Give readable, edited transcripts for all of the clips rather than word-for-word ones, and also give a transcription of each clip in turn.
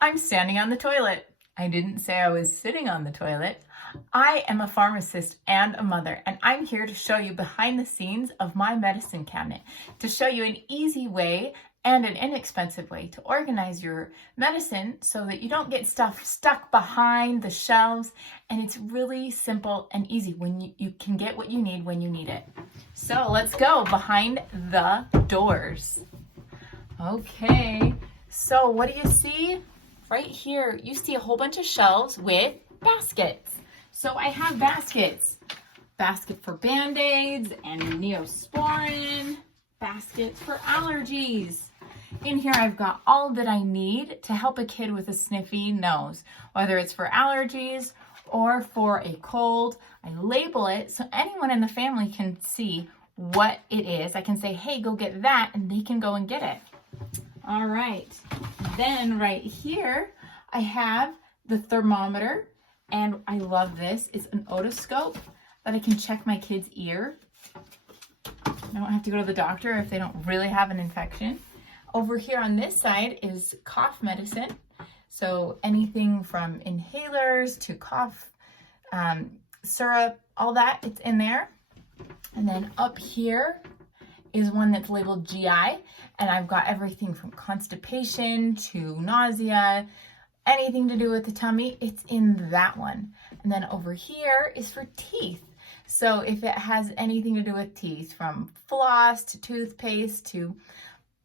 I'm standing on the toilet. I didn't say I was sitting on the toilet. I am a pharmacist and a mother, and I'm here to show you behind the scenes of my medicine cabinet, to show you an easy way and an inexpensive way to organize your medicine so that you don't get stuff stuck behind the shelves, and it's really simple and easy when you can get what you need when you need it. So let's go behind the doors. Okay, so what do you see? Right here, you see a whole bunch of shelves with baskets. So I have baskets. Basket for Band-Aids and Neosporin. Basket for allergies. In here I've got all that I need to help a kid with a sniffy nose, whether it's for allergies or for a cold. I label it so anyone in the family can see what it is. I can say, hey, go get that, and they can go and get it. All right, then right here, I have the thermometer, and I love this. It's an otoscope that I can check my kid's ear. I don't have to go to the doctor if they don't really have an infection. Over here on this side is cough medicine. So anything from inhalers to cough syrup, all that, it's in there. And then up here is one that's labeled GI, and I've got everything from constipation to nausea, anything to do with the tummy, it's in that one. And then over here is for teeth. So if it has anything to do with teeth, from floss to toothpaste to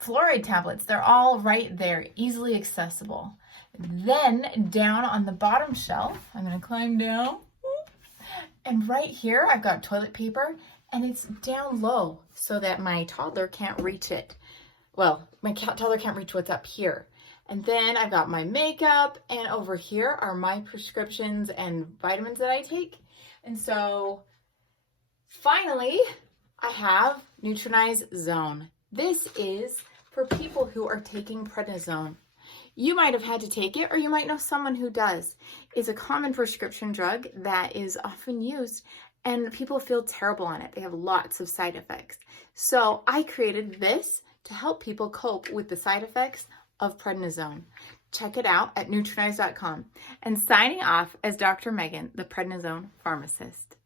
fluoride tablets, they're all right there, easily accessible. Then down on the bottom shelf, I'm gonna climb down, and right here I've got toilet paper, and it's down low so that my toddler can't reach it. Well, my toddler can't reach what's up here. And then I've got my makeup, and over here are my prescriptions and vitamins that I take. And so finally, I have Nutrinize Zone. This is for people who are taking prednisone. You might have had to take it, or you might know someone who does. It's a common prescription drug that is often used, and people feel terrible on it. They have lots of side effects. So I created this to help people cope with the side effects of prednisone. Check it out at nutrinize.com. And signing off as Dr. Megan, the prednisone pharmacist.